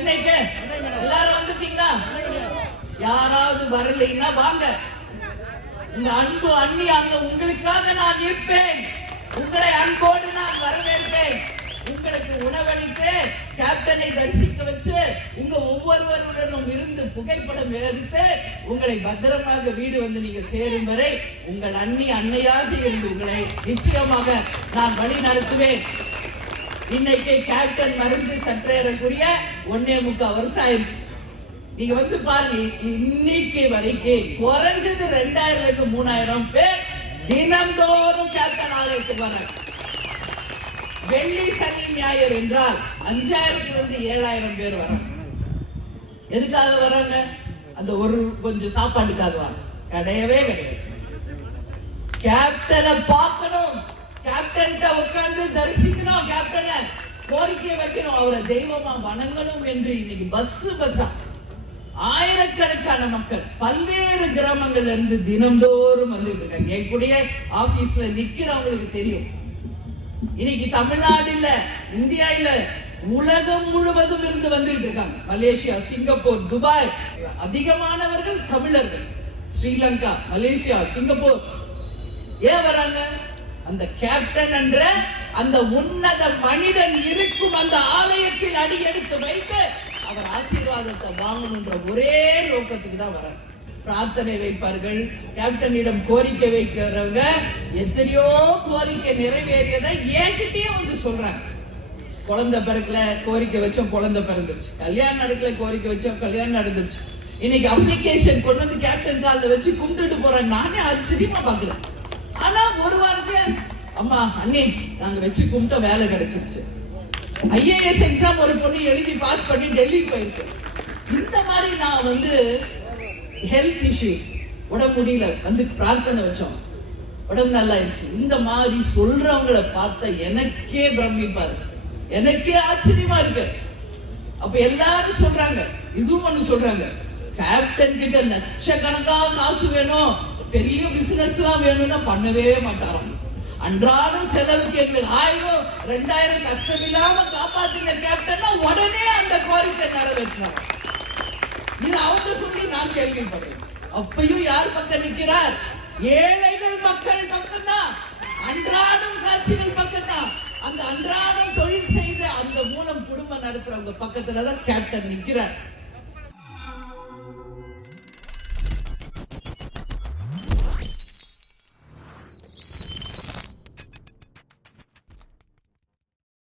சென்னைக்கு எல்லாரும் வந்துட்டீங்களா? யாராவது வரலைன்னா வாங்க. உங்க அன்பு அண்ணி அங்க உங்களுக்காக நான் நிற்பேன் உங்களை அன்போடு நான் வரவேற்பேன். உங்களுக்கு உணவளித்து கேப்டனை தரிசிக்க வச்சு உங்க ஒவ்வொருவருடனும் இருந்து புகைப்படம் எடுத்து உங்களை பத்திரமாக வீடு வந்து நீங்க சேரும் வரை உங்கள் அண்ணி அன்னையாக இருந்து உங்களை நிச்சயமாக நான் வழி நடத்துவேன். இன்னைக்கு கேப்டன் மறைஞ்சு சற்றேறக்குரிய ஒன்னே முக்கால் வருஷம் ஆயிடுச்சு நீங்க வந்து பாருங்க இன்னைக்கு வரைக்கும் குறைஞ்சது ரெண்டாயிரத்துக்கு மூணாயிரம் பேர் தினந்தோறும் கேப்டன் ஆலயத்துக்கு வராங்க வெள்ளி சனி ஞாயிறு என்றால் அஞ்சாயிரத்துல இருந்து ஏழாயிரம் பேர் வராங்க. எதுக்காக வராங்க? அந்த ஒரு கொஞ்சம் சாப்பாட்டுக்காக வராங்க. கிடையவே கிடையாது. கேப்டனை பார்க்கணும். கேப்டன் உட்கார்ந்து தரிசி கேப்டனை கோரிக்கை வைக்கணும். அவரை தெய்வமா வணங்கணும் என்று இன்னைக்கு பஸ் பஸ்ஸா ஆயிரக்கணக்கான மக்கள் பல்வேறு கிராமங்கள்ல இருந்து தினந்தோறும் வந்துட்டு இருக்காங்க. என் ஆபீஸ்ல நிக்கிறவங்களுக்கு தெரியும். இன்னைக்கு தமிழ்நாடு இல்ல இந்தியா இல்ல உலகம் முழுவதும் இருந்து வந்துட்டு இருக்காங்க. Malaysia Singapore Dubai. அதிகமானவர்கள் தமிழர்கள். Sri Lanka Malaysia Singapore. ஏன் வராங்க? அந்த கேப்டன் என்ற அந்த உன்னத மனிதன் இருக்கும் அந்த ஆலயத்தில் அடி எடுத்து வைத்து அவர் ஆசீர்வாதத்தை வாங்கணுன்ற ஒரே நோக்கத்துக்கு தான் வராங்க பிரார்த்தனை வைப்பார்கள் கேப்டனிடம் கோரிக்கை வைக்கிறவங்க எத்தனையோ கோரிக்கை நிறைவேறியதை என்கிட்டயே வந்து சொல்றாங்க. குழந்தை பிறக்கல கோரிக்கை வச்சோம் குழந்தை பிறந்துருச்சு. கல்யாணம் நடக்கல கோரிக்கை வச்சோம் கல்யாணம் நடந்துருச்சு. இன்னைக்கு அப்ளிகேஷன் கொண்டு வந்து கேப்டன் காலில் வச்சு கும்பிட்டுட்டு போறேன். நானே ஆச்சரியமா பாக்குறேன். ஆனா ஒரு வாரத்துல அம்மா அண்ணே நாங்க வச்சு கும்பிட்டோம் வேலை கிடைச்சிருச்சு. ஐஏஎஸ் எக்ஸாம் ஒரு பொண்ணு எழுதி பாஸ் பண்ணி டெல்லிக்கு போயிருக்கு. இந்த மாதிரி நான் வந்து ஹெல்த் இஷ்யூஸ் உடம்பு முடியல வந்து பிரார்த்தனை வச்சோம். உடம்பு நல்லா இருந்துச்சு. இந்த மாதிரி சொல்றவங்களை பார்த்த எனக்கே பிரமிப்பா இருக்கு. எனக்கே ஆச்சரியமா இருக்கு. அப்ப எல்லாரும் சொல்றாங்க. இதுவும் ஒண்ணு சொல்றாங்க. கேப்டன் கிட்ட லட்சக்கணக்கான காசு வேணும். பெரிய பிசினஸ் எல்லாம் வேணும்னா பண்ணவே மாட்டாராம். அன்றாடம் செலவுக்கு எங்களுக்கு ஆயிரம் ரெண்டாயிரம் கஷ்டம் இல்லாம காப்பாத்துங்க கேப்டன்னா உடனே அந்த கோரிக்கை நிறைவேற்றினாங்க இது அவங்க சொல்லி நான் கேள்விப்படுறேன் அப்பையும் யார் பக்கம் நிற்கிறார்? ஏழைகள் மக்கள் பக்கம்தான். அன்றாடம் காட்சிகள் பக்கம் தான் அந்த அன்றாடம் தொழில் செய்து அந்த மூலம் குடும்பம் நடத்துறவங்க பக்கத்துலதான் கேப்டன் நிற்கிறார்.